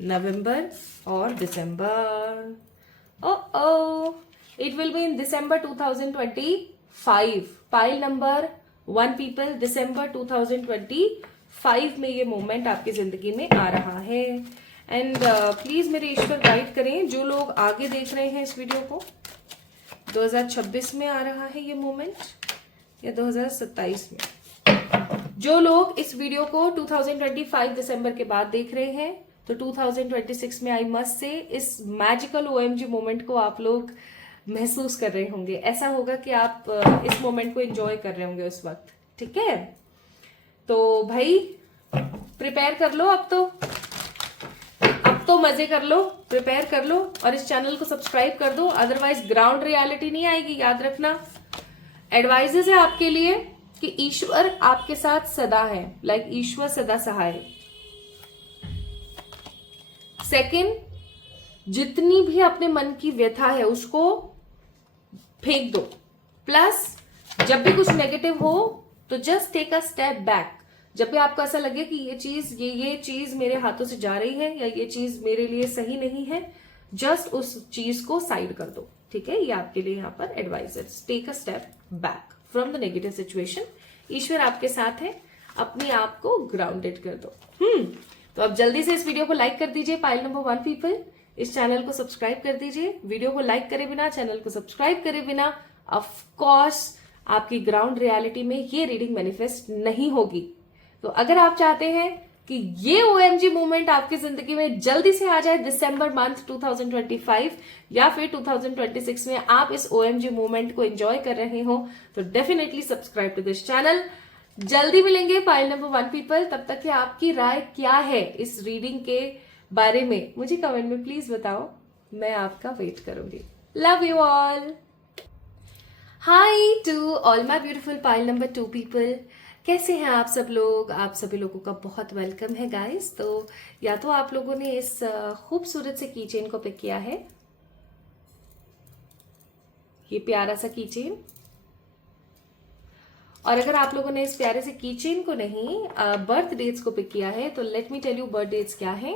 नवंबर और दिसंबर। Oh, it will be in December 2025। Pile number 1 people, दिसंबर 2025 में ये मोमेंट आपकी जिंदगी में आ रहा है। एंड प्लीज मेरे ईश्वर गाइड करें जो लोग आगे देख रहे हैं इस वीडियो को, 2026 में आ रहा है ये मोमेंट या 2027 में? जो लोग इस वीडियो को 2025 दिसंबर के बाद देख रहे हैं तो 2026 में आई मस्ट से इस मैजिकल OMG मोमेंट को आप लोग महसूस कर रहे होंगे। ऐसा होगा कि आप इस मोमेंट को एंजॉय कर रहे होंगे उस वक्त। ठीक है, तो भाई प्रिपेयर कर लो, अब तो मजे कर लो, प्रिपेयर कर लो और इस चैनल को सब्सक्राइब कर दो, अदरवाइज ग्राउंड रियलिटी नहीं आएगी। याद रखना, एडवाइजेस है आपके लिए कि ईश्वर आपके साथ सदा है, लाइक ईश्वर सदा सहाय। सेकंड, जितनी भी अपने मन की व्यथा है उसको फेंक दो। प्लस जब भी कुछ नेगेटिव हो तो just take a step back. जब भी आपको ऐसा लगे कि ये चीज मेरे हाथों से जा रही है या ये चीज मेरे लिए सही नहीं है, जस्ट उस चीज को साइड कर दो। ठीक है, ये आपके लिए यहाँ पर एडवाइस है। Take a step back from the negative situation. ईश्वर आपके साथ है, अपने आप को ग्राउंडेड कर दो। तो अब जल्दी से इस वीडियो को लाइक कर दीजिए। पाइल नंबर 1 पीपल, इस चैनल को सब्सक्राइब कर दीजिए। वीडियो को लाइक करे बिना, चैनल को सब्सक्राइब करे बिना ऑफ कोर्स आपकी ग्राउंड रियलिटी में ये रीडिंग मैनिफेस्ट नहीं होगी। तो अगर आप चाहते हैं कि ये OMG मोमेंट आपकी जिंदगी में जल्दी से आ जाए दिसंबर मंथ 2025 या फिर 2026 में आप इस OMG मोमेंट को एंजॉय कर रहे हो, तो definitely subscribe to this channel. जल्दी मिलेंगे पाइल नंबर 1 पीपल। तब तक कि आपकी राय क्या है इस रीडिंग के बारे में मुझे कमेंट में प्लीज बताओ, मैं आपका वेट करूंगी। Love you all. Hi to all my beautiful pile number 2 people, कैसे हैं आप सब लोग? आप सभी लोगों का बहुत वेलकम है गाइस। तो या तो आप लोगों ने इस खूबसूरत से की चेन को पिक किया है, ये प्यारा सा की चेन, और अगर आप लोगों ने इस प्यारे से की चेन को नहीं बर्थ डेट्स को पिक किया है तो let me tell you birth dates क्या है।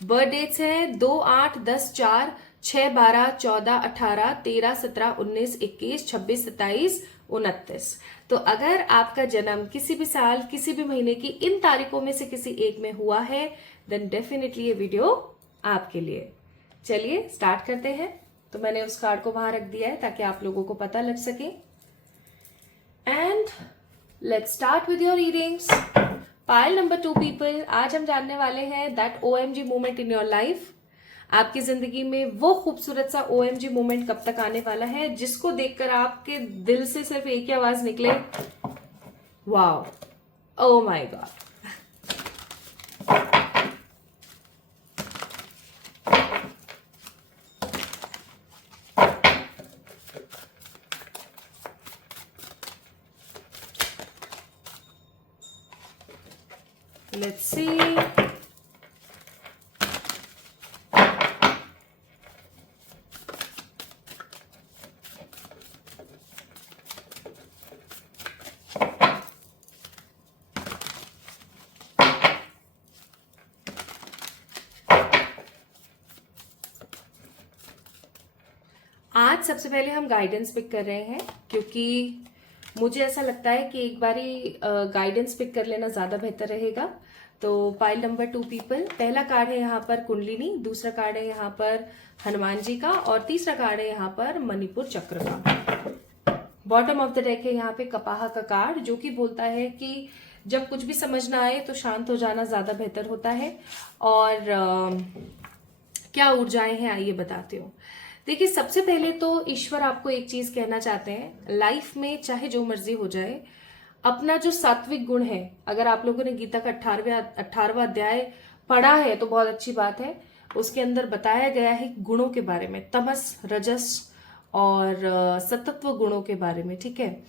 बर्थ डेट्स है 2, 8, 10, 4, 6, 12, 14, 18, 13, 17, 19, 21, 26, 27, 29। तो अगर आपका जन्म किसी भी साल किसी भी महीने की इन तारीखों में से किसी एक में हुआ है देन डेफिनेटली ये वीडियो आपके लिए। चलिए स्टार्ट करते हैं। तो मैंने उस कार्ड को वहां रख दिया है ताकि आप लोगों को पता लग सके। And let's start with your readings. Pile number 2 people, आज हम जानने वाले हैं that OMG moment in your life. आपकी जिंदगी में वो खूबसूरत सा OMG मोमेंट कब तक आने वाला है जिसको देखकर आपके दिल से सिर्फ एक ही आवाज निकले, wow, O my God. Let's see. आज सबसे पहले हम गाइडेंस पिक कर रहे हैं क्योंकि मुझे ऐसा लगता है कि एक बारी गाइडेंस पिक कर लेना ज्यादा बेहतर रहेगा। तो पाइल नंबर 2 पीपल, पहला कार्ड है यहाँ पर कुंडलिनी, दूसरा कार्ड है यहाँ पर हनुमान जी का और तीसरा कार्ड है यहाँ पर मणिपुर चक्र का। बॉटम ऑफ द डेक है यहाँ पे कपाह का कार्ड जो कि बोलता है कि जब कुछ भी समझ ना आए तो शांत हो जाना ज्यादा बेहतर होता है। और क्या ऊर्जाएं हैं आइए बताते हो। देखिए, सबसे पहले तो ईश्वर आपको एक चीज कहना चाहते हैं, लाइफ में चाहे जो मर्जी हो जाए, अपना जो सात्विक गुण है, अगर आप लोगों ने गीता का 18वां अध्याय पढ़ा है तो बहुत अच्छी बात है। उसके अंदर बताया गया है गुणों के बारे में, तमस, रजस और सतत्व गुणों के बारे में, ठीक है।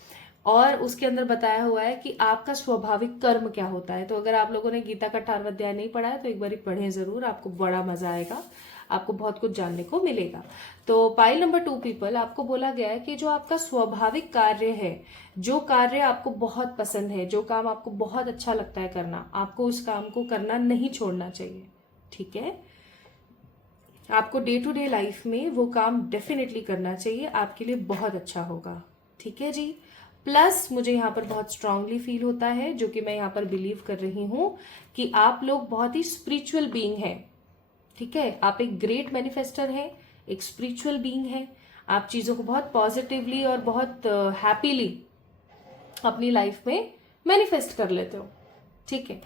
और उसके अंदर बताया हुआ है कि आपका स्वाभाविक कर्म क्या होता है। तो अगर आप लोगों ने गीता का 18वां अध्याय नहीं पढ़ा है तो एक बार पढ़ें जरूर, आपको बड़ा मजा आएगा, आपको बहुत कुछ जानने को मिलेगा। तो पाइल नंबर 2 पीपल, आपको बोला गया है कि जो आपका स्वाभाविक कार्य है, जो कार्य आपको बहुत पसंद है, जो काम आपको बहुत अच्छा लगता है करना, आपको उस काम को करना नहीं छोड़ना चाहिए, ठीक है। आपको डे टू डे लाइफ में वो काम डेफिनेटली करना चाहिए, आपके लिए बहुत अच्छा होगा, ठीक है जी। प्लस मुझे यहाँ पर बहुत स्ट्रांगली फील होता है, जो कि मैं यहाँ पर बिलीव कर रही हूँ, कि आप लोग बहुत ही स्पिरिचुअल बीइंग हैं, ठीक है। आप एक ग्रेट मैनिफेस्टर हैं, एक स्पिरिचुअल बीइंग हैं। आप चीजों को बहुत पॉजिटिवली और बहुत हैप्पीली अपनी लाइफ में मैनिफेस्ट कर लेते हो, ठीक है।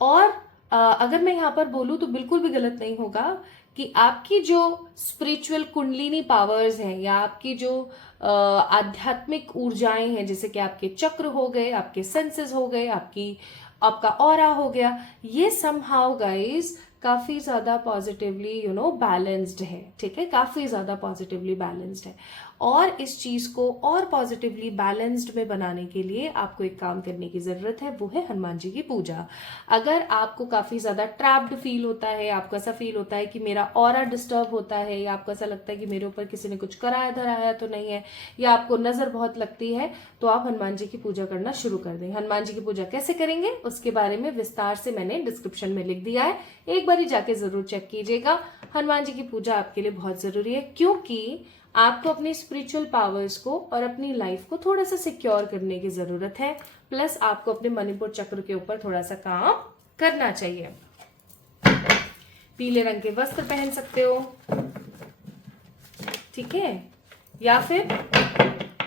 और अगर मैं यहाँ पर बोलूँ तो बिल्कुल भी गलत नहीं होगा कि आपकी जो स्पिरिचुअल कुंडलिनी पावर्स हैं, या आपकी जो आध्यात्मिक ऊर्जाएं हैं, जैसे कि आपके चक्र हो गए, आपके सेंसेस हो गए, आपका ऑरा हो गया, ये समहाउ गाइस काफी ज्यादा पॉजिटिवली बैलेंस्ड है, ठीक है, काफी ज्यादा पॉजिटिवली बैलेंस्ड है। और इस चीज को और पॉजिटिवली बैलेंस्ड में बनाने के लिए आपको एक काम करने की जरूरत है, वो है हनुमान जी की पूजा। अगर आपको काफी ज्यादा ट्रैप्ड फील होता है, आपको ऐसा फील होता है कि मेरा ऑरा डिस्टर्ब होता है, या आपको ऐसा लगता है कि मेरे ऊपर किसी ने कुछ कराया धराया तो नहीं है, या आपको नजर बहुत लगती है, तो आप हनुमान जी की पूजा करना शुरू कर दें। हनुमान जी की पूजा कैसे करेंगे उसके बारे में विस्तार से मैंने डिस्क्रिप्शन में लिख दिया है, एक बार जाके जरूर चेक कीजिएगा। हनुमान जी की पूजा आपके लिए बहुत जरूरी है, क्योंकि आपको अपनी स्पिरिचुअल पावर्स को और अपनी लाइफ को थोड़ा सा सिक्योर करने की जरूरत है। प्लस आपको अपने मणिपुर चक्र के ऊपर थोड़ा सा काम करना चाहिए। पीले रंग के वस्त्र पहन सकते हो, ठीक है, या फिर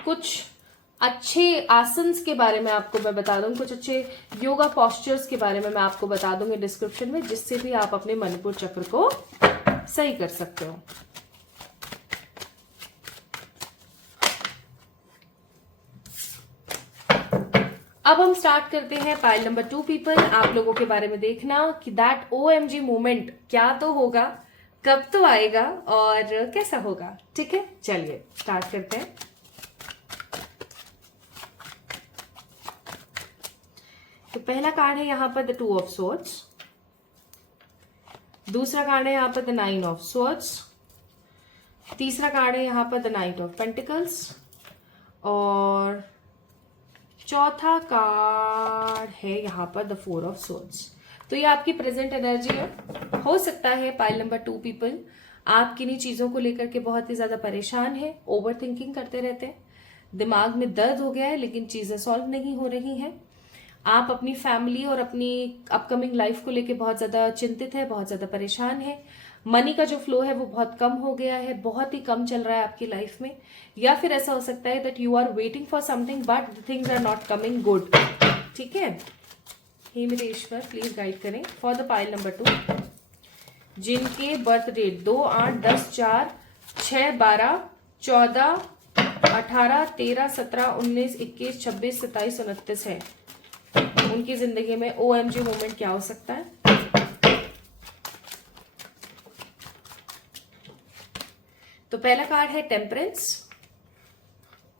कुछ अच्छे आसन्स के बारे में आपको मैं बता दूंगी, कुछ अच्छे योगा पोस्चर्स के बारे में मैं आपको बता दूंगी डिस्क्रिप्शन में, जिससे भी आप अपने मणिपुर चक्र को सही कर सकते हो। अब हम स्टार्ट करते हैं पाइल नंबर 2 पीपल। आप लोगों के बारे में देखना कि दैट OMG मोमेंट क्या तो होगा, कब तो आएगा और कैसा होगा, ठीक है। चलिए स्टार्ट करते हैं। तो पहला कार्ड है यहाँ पर द 2 ऑफ स्वॉर्ड्स, दूसरा कार्ड है यहाँ पर द 9 ऑफ स्वॉर्ड्स, तीसरा कार्ड है यहाँ पर द नाइट ऑफ पेंटिकल्स, और चौथा कार्ड है यहाँ पर द 4 ऑफ स्वॉर्ड्स। तो ये आपकी प्रेजेंट एनर्जी है। हो सकता है पाइल नंबर 2 पीपल आप किन्हीं चीजों को लेकर के बहुत ही ज्यादा परेशान है, ओवर थिंकिंग करते रहते हैं, दिमाग में दर्द हो गया है लेकिन चीजें सॉल्व नहीं हो रही हैं। आप अपनी फैमिली और अपनी अपकमिंग लाइफ को लेके बहुत ज्यादा चिंतित है, बहुत ज्यादा परेशान है। मनी का जो फ्लो है वो बहुत कम हो गया है, बहुत ही कम चल रहा है आपकी लाइफ में। या फिर ऐसा हो सकता है that you are waiting for something but the things are not coming good, ठीक है। हे मेरे ईश्वर प्लीज गाइड करें फॉर द पाइल नंबर 2, जिनके बर्थ डेट 2, 8, 10, 4, 6, 12, 14, 18, 13, 17, 19, 21, 26, 27, 29 है। उनकी जिंदगी में OMG मोमेंट क्या हो सकता है। तो पहला कार्ड है टेम्परेंस,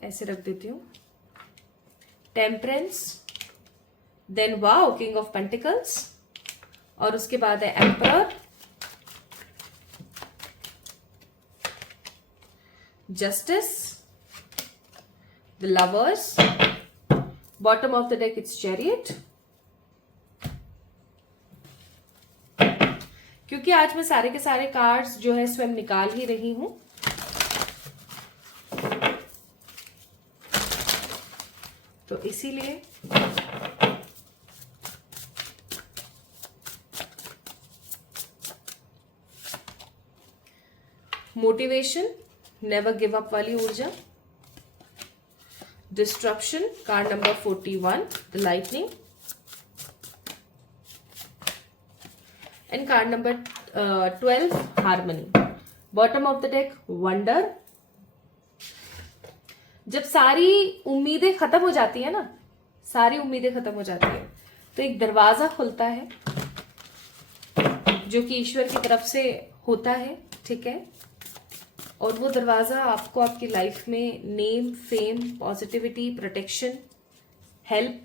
ऐसे रख देती हूं, temperance, then wow king of pentacles, और उसके बाद है emperor, justice, the lovers, bottom of the deck it's chariot. क्योंकि आज मैं सारे के सारे कार्ड्स जो है स्वयं निकाल ही रही हूं, तो इसीलिए मोटिवेशन, नेवर गिव अप वाली ऊर्जा, disruption, card number 41 the lightning, and card number 12 harmony. Bottom of the deck wonder. जब सारी उम्मीदें खत्म हो जाती है ना, सारी उम्मीदें खत्म हो जाती है, तो एक दरवाजा खुलता है जो कि ईश्वर की तरफ से होता है, ठीक है। और वो दरवाजा आपको आपकी लाइफ में name, fame, positivity, protection, help,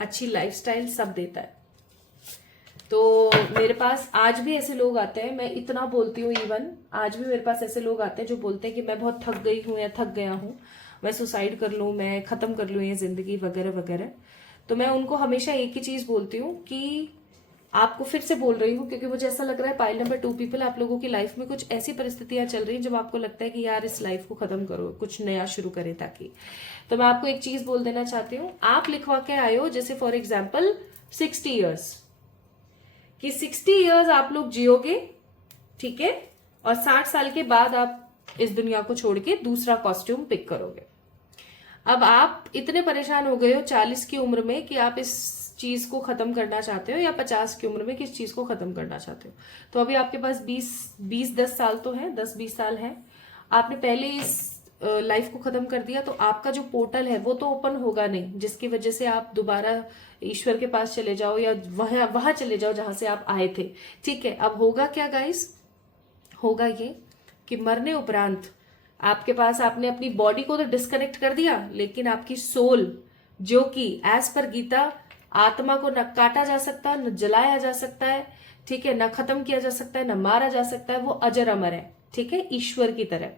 अच्छी लाइफस्टाइल सब देता है। तो मेरे पास आज भी ऐसे लोग आते हैं, मैं इतना बोलती हूँ, इवन आज भी मेरे पास ऐसे लोग आते हैं जो बोलते हैं कि मैं बहुत थक गई हूँ या थक गया हूँ, मैं सुसाइड कर लूँ, मैं खत्म कर लूँ ये जिंदगी वगैरह वगैरह। तो मैं उनको हमेशा एक ही चीज बोलती हूँ कि आपको फिर से बोल रही हूँ क्योंकि मुझे ऐसा लग रहा है पाइल नंबर 2 पीपल, आप लोगों की लाइफ में कुछ ऐसी परिस्थितियां चल रही हैं जब आपको लगता है कि यार इस लाइफ को खत्म करो, कुछ नया शुरू करें ताकि। तो मैं आपको एक चीज बोल देना चाहती हूँ, आप लिखवा के आए हो जैसे फॉर एग्जाम्पल 60 ईयर्स, कि 60 ईयर्स आप लोग जियोगे, ठीक है, और 60 साल के बाद आप इस दुनिया को छोड़ के दूसरा कॉस्ट्यूम पिक करोगे। अब आप इतने परेशान हो गए हो 40 की उम्र में कि आप इस चीज को खत्म करना चाहते हो, या 50 की उम्र में किस चीज को खत्म करना चाहते हो। तो अभी आपके पास 10 साल तो है, 10-20 साल है, आपने पहले इस लाइफ को खत्म कर दिया, तो आपका जो पोर्टल है वो तो ओपन होगा नहीं, जिसकी वजह से आप दोबारा ईश्वर के पास चले जाओ या वहां चले जाओ जहां से आप आए थे, ठीक है। अब होगा क्या गाइस, होगा ये कि मरने उपरांत आपके पास, आपने अपनी बॉडी को तो डिस्कनेक्ट कर दिया, लेकिन आपकी सोल, जो कि एज पर गीता आत्मा को न काटा जा सकता, न जलाया जा सकता है, ठीक है, न खत्म किया जा सकता है, न मारा जा सकता है, वो अजर अमर है, ठीक है, ईश्वर की तरह।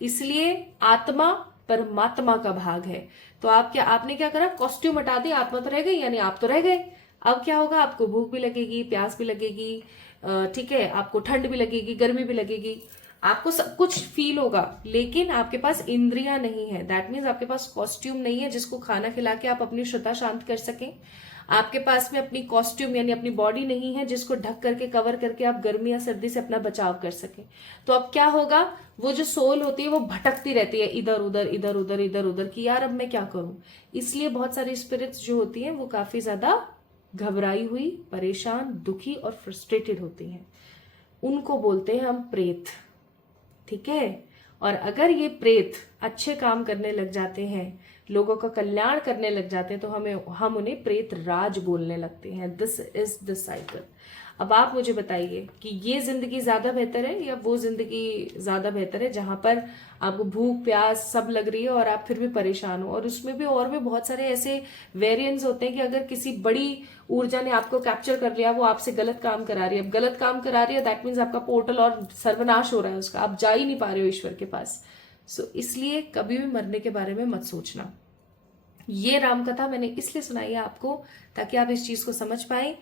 इसलिए आत्मा परमात्मा का भाग है। तो आपने क्या करा, कॉस्ट्यूम हटा दिया, आत्मा तो रह गई, यानी आप तो रह गए। अब क्या होगा, आपको भूख भी लगेगी, प्यास भी लगेगी, ठीक है, आपको ठंड भी लगेगी, गर्मी भी लगेगी, आपको सब कुछ फील होगा, लेकिन आपके पास इंद्रियां नहीं है। दैट मीन्स आपके पास कॉस्ट्यूम नहीं है जिसको खाना खिला के आप अपनी श्रुता शांत कर सकें। आपके पास में अपनी कॉस्ट्यूम यानी अपनी बॉडी नहीं है जिसको ढक करके, कवर करके आप गर्मी या सर्दी से अपना बचाव कर सकें। तो अब क्या होगा, वो जो सोल होती है वो भटकती रहती है इधर उधर इधर उधर इधर उधर, कि यार अब मैं क्या करूं। इसलिए बहुत सारी स्पिरिट्स जो होती हैं वो काफी ज्यादा घबराई हुई, परेशान, दुखी और फ्रस्ट्रेटेड होती हैं। उनको बोलते हैं हम प्रेत, ठीक है। और अगर ये प्रेत अच्छे काम करने लग जाते हैं, लोगों का कल्याण करने लग जाते हैं, तो हम उन्हें प्रेत राज बोलने लगते हैं। This is the cycle. अब आप मुझे बताइए कि ये जिंदगी ज्यादा बेहतर है या वो जिंदगी ज्यादा बेहतर है जहां पर आपको भूख प्यास सब लग रही है और आप फिर भी परेशान हो। और उसमें भी और भी बहुत सारे ऐसे वेरिएंट्स होते हैं कि अगर किसी बड़ी ऊर्जा ने आपको कैप्चर कर लिया, वो आपसे गलत काम करा रही है। अब गलत काम करा रही है, दैट मीन्स आपका पोर्टल और सर्वनाश हो रहा है उसका, आप जा ही नहीं पा रहे हो ईश्वर के पास। इसलिए कभी भी मरने के बारे में मत सोचना। ये राम कथा मैंने इसलिए सुनाई है आपको ताकि आप इस चीज को समझ पाए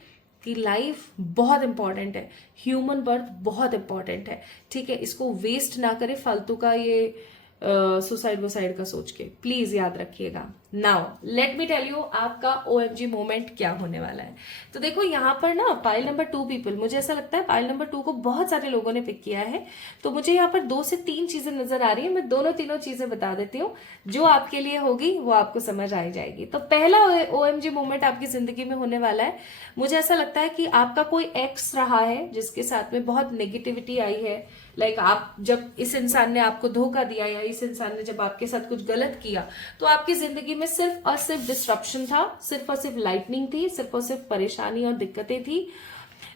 कि लाइफ बहुत इंपॉर्टेंट है, ह्यूमन बर्थ बहुत इंपॉर्टेंट है, ठीक है। इसको वेस्ट ना करें फालतू का ये सुसाइड वुसाइड का सोच के, प्लीज याद रखिएगा। Now let me tell you आपका OMG मोमेंट क्या होने वाला है। तो देखो यहाँ पर ना पाइल नंबर 2 पीपल, मुझे ऐसा लगता है पाइल नंबर 2 को बहुत सारे लोगों ने पिक किया है, तो मुझे यहाँ पर 2 से 3 चीजें नजर आ रही है। मैं दोनों तीनों चीजें बता देती हूँ, जो आपके लिए होगी वो आपको समझ आ जाएगी। तो पहला OMG मोमेंट आपकी जिंदगी में होने वाला है, मुझे ऐसा लगता है कि आपका कोई एक्स रहा है जिसके साथ में बहुत नेगेटिविटी आई है। लाइक आप जब इस इंसान ने आपको धोखा दिया या इस इंसान ने जब आपके साथ कुछ गलत किया, तो आपकी जिंदगी में सिर्फ और सिर्फ डिस्ट्रप्शन था, सिर्फ और सिर्फ लाइटनिंग थी, सिर्फ और सिर्फ परेशानी और दिक्कतें थी।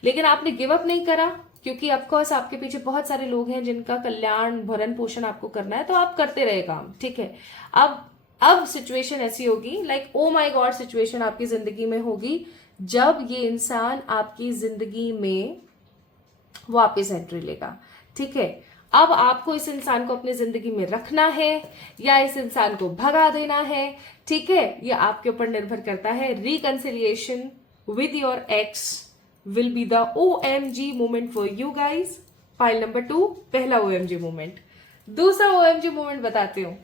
लेकिन आपने गिव अप नहीं करा, क्योंकि ऑफकोर्स आपके पीछे बहुत सारे लोग हैं जिनका कल्याण भरण पोषण आपको करना है, तो आप करते रहे काम, ठीक है। अब सिचुएशन ऐसी होगी, like oh my God situation आपकी जिंदगी में होगी जब ये इंसान आपकी जिंदगी में वापस एंट्री लेगा, ठीक है। अब आपको इस इंसान को अपनी जिंदगी में रखना है या इस इंसान को भगा देना है, ठीक है, ये आपके ऊपर निर्भर करता है। Reconciliation with your x will be the OMG moment for you guys. File number 2 पहला OMG मोमेंट। दूसरा OMG मोमेंट बताती हूँ।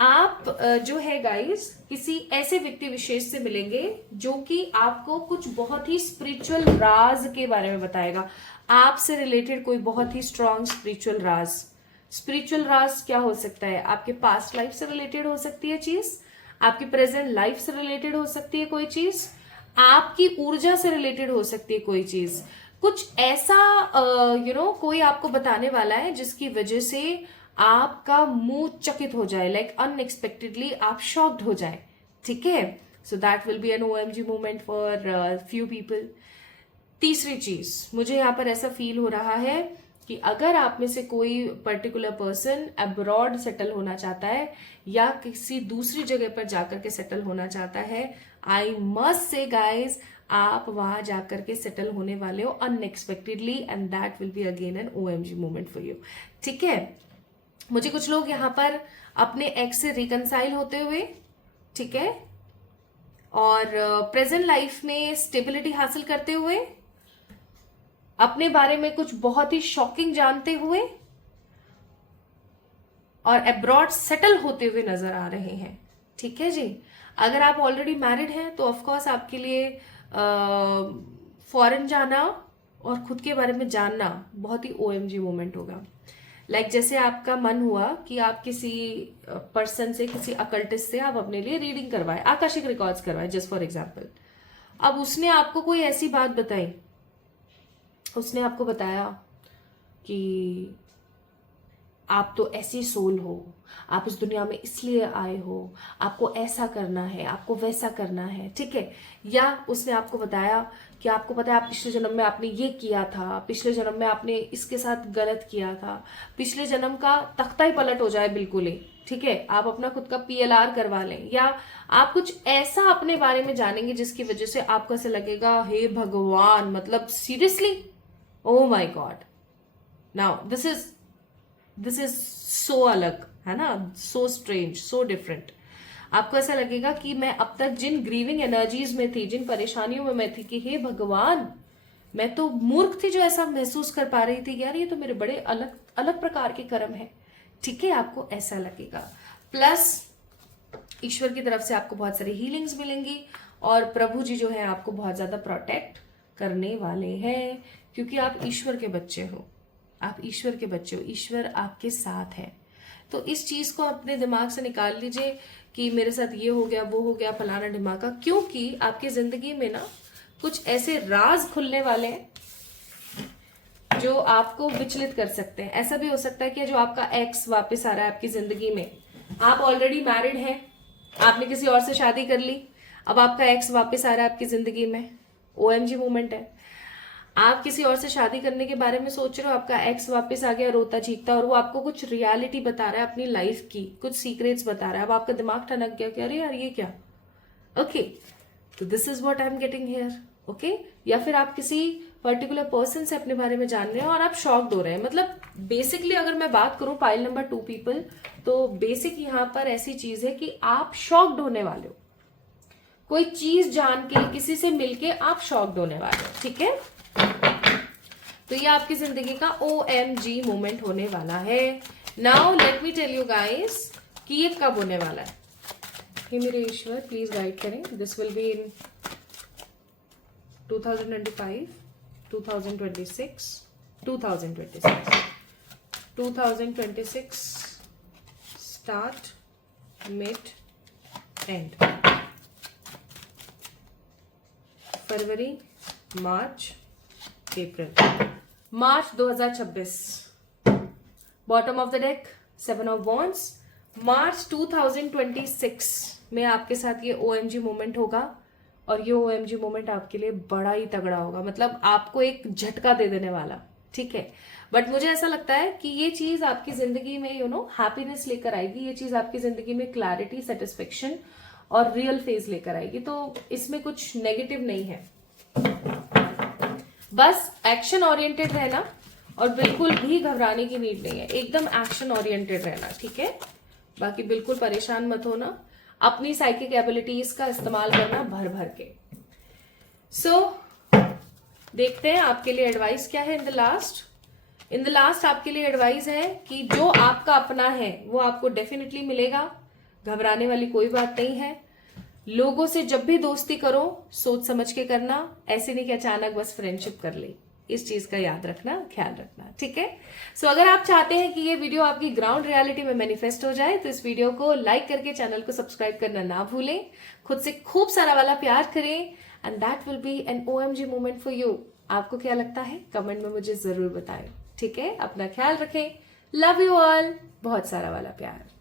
आप जो है गाइस किसी ऐसे व्यक्ति विशेष से मिलेंगे जो कि आपको कुछ बहुत ही स्पिरिचुअल राज के बारे में बताएगा, आपसे रिलेटेड कोई बहुत ही स्ट्रॉन्ग स्पिरिचुअल राज। स्पिरिचुअल राज क्या हो सकता है, आपके पास्ट लाइफ से रिलेटेड हो सकती है चीज, आपकी प्रेजेंट लाइफ से रिलेटेड हो सकती है कोई चीज, आपकी ऊर्जा से रिलेटेड हो सकती है कोई चीज। कुछ ऐसा कोई आपको बताने वाला है जिसकी वजह से आपका मुंह चकित हो जाए, लाइक अनएक्सपेक्टेडली आप शॉक्ड हो जाए, ठीक है। So that will be an OMG moment for few people. तीसरी चीज, मुझे यहाँ पर ऐसा फील हो रहा है कि अगर आप में से कोई पर्टिकुलर पर्सन अब्रॉड सेटल होना चाहता है या किसी दूसरी जगह पर जाकर के सेटल होना चाहता है, आई मस्ट से गाइज, आप वहां जाकर के सेटल होने वाले हो unexpectedly, and that will be again an OMG moment for you, ठीक है। मुझे कुछ लोग यहाँ पर अपने एक्स से रिकनसाइल होते हुए, ठीक है, और प्रेजेंट लाइफ में स्टेबिलिटी हासिल करते हुए, अपने बारे में कुछ बहुत ही शॉकिंग जानते हुए और अब्रॉड सेटल होते हुए नजर आ रहे हैं, ठीक है जी। अगर आप ऑलरेडी मैरिड हैं तो ऑफकोर्स आपके लिए फॉरेन जाना और खुद के बारे में जानना बहुत ही OMG मोमेंट होगा। लाइक जैसे आपका मन हुआ कि आप किसी पर्सन से, किसी अकल्टिस्ट से आप अपने लिए रीडिंग करवाए, आकाशिक रिकॉर्ड्स करवाए, जस्ट फॉर एग्जाम्पल। अब उसने आपको कोई ऐसी बात बताई, उसने आपको बताया कि आप तो ऐसी सोल हो, आप इस दुनिया में इसलिए आए हो, आपको ऐसा करना है, आपको वैसा करना है, ठीक है। या उसने आपको बताया कि आपको पता है आप पिछले जन्म में आपने ये किया था, पिछले जन्म में आपने इसके साथ गलत किया था, पिछले जन्म का तख्ता ही पलट हो जाए बिल्कुल ही, ठीक है। आप अपना खुद का PLR करवा लें, या आप कुछ ऐसा अपने बारे में जानेंगे जिसकी वजह से आपको ऐसा लगेगा, हे भगवान, मतलब seriously, oh my God, now this is so अलग, है ना, सो स्ट्रेंज, सो डिफरेंट। आपको ऐसा लगेगा कि मैं अब तक जिन ग्रीविंग एनर्जीज में थी, जिन परेशानियों में मैं थी, कि हे भगवान, मैं तो मूर्ख थी जो ऐसा महसूस कर पा रही थी, यार ये तो मेरे बड़े अलग अलग प्रकार के कर्म है, ठीक है। आपको ऐसा लगेगा। प्लस ईश्वर की तरफ से आपको बहुत सारी हीलिंग्स मिलेंगी और प्रभु जी जो है आपको बहुत ज्यादा प्रोटेक्ट करने वाले हैं, क्योंकि आप ईश्वर के बच्चे हो, आप ईश्वर के बच्चे हो, ईश्वर आपके साथ है। तो इस चीज को अपने दिमाग से निकाल लीजिए कि मेरे साथ ये हो गया, वो हो गया, फलाना ढिमाका, क्योंकि आपकी जिंदगी में ना कुछ ऐसे राज खुलने वाले हैं जो आपको विचलित कर सकते हैं। ऐसा भी हो सकता है कि जो आपका एक्स वापस आ रहा है आपकी जिंदगी में, आप ऑलरेडी मैरिड हैं, आपने किसी और से शादी कर ली, अब आपका एक्स वापस आ रहा है आपकी जिंदगी में, OMG मोमेंट है। आप किसी और से शादी करने के बारे में सोच रहे हो, आपका एक्स वापस आ गया रोता चीखता, और वो आपको कुछ रियलिटी बता रहा है अपनी लाइफ की, कुछ सीक्रेट्स बता रहा है। अब आपका दिमाग ठनक गया कि अरे यार ये क्या, ओके, तो this is what I am getting here, okay. या फिर आप किसी पर्टिकुलर पर्सन से अपने बारे में जान रहे हैं और आप शॉक्ड हो रहे हैं। मतलब बेसिकली अगर मैं बात करूं पाइल नंबर 2 पीपल, तो बेसिक यहाँ पर ऐसी चीज है कि आप शॉक्ड होने वाले हो, कोई चीज जान के, किसी से मिलके आप शॉक्ड होने वाले हो, ठीक है। तो ये आपकी जिंदगी का OMG मोमेंट होने वाला है। Now let me tell you guys कि ये कब होने वाला है। हे मेरे ईश्वर, प्लीज गाइड करें। This will be in 2025, 2026, 2026 start, mid, end, February, March, April, March 2026, bottom of the deck 7 of wands. मार्च 2026 में आपके साथ ये OMG मोमेंट होगा, और ये OMG मोमेंट आपके लिए बड़ा ही तगड़ा होगा, मतलब आपको एक झटका दे देने वाला, ठीक है। बट मुझे ऐसा लगता है कि ये चीज आपकी जिंदगी में हैप्पीनेस लेकर आएगी, ये चीज आपकी जिंदगी में क्लैरिटी, सेटिस्फेक्शन और रियल फेज लेकर आएगी। तो इसमें कुछ नेगेटिव नहीं है, बस एक्शन ओरिएंटेड रहना, और बिल्कुल भी घबराने की नीड नहीं है, एकदम एक्शन ओरिएंटेड रहना, ठीक है। बाकी बिल्कुल परेशान मत होना, अपनी साइकिक एबिलिटीज का इस्तेमाल करना भर भर के। सो देखते हैं आपके लिए एडवाइस क्या है। इन द लास्ट आपके लिए एडवाइस है कि जो आपका अपना है वो आपको डेफिनेटली मिलेगा, घबराने वाली कोई बात नहीं है। लोगों से जब भी दोस्ती करो सोच समझ के करना, ऐसे नहीं कि अचानक बस फ्रेंडशिप कर ले, इस चीज का याद रखना, ख्याल रखना, ठीक है। सो अगर आप चाहते हैं कि ये वीडियो आपकी ग्राउंड रियलिटी में मैनिफेस्ट हो जाए तो इस वीडियो को लाइक करके चैनल को सब्सक्राइब करना ना भूलें, खुद से खूब सारा वाला प्यार करें, and that will be an OMG moment for you. आपको क्या लगता है कमेंट में मुझे जरूर बताएं। ठीक है, अपना ख्याल रखें। लव यू ऑल, बहुत सारा वाला प्यार।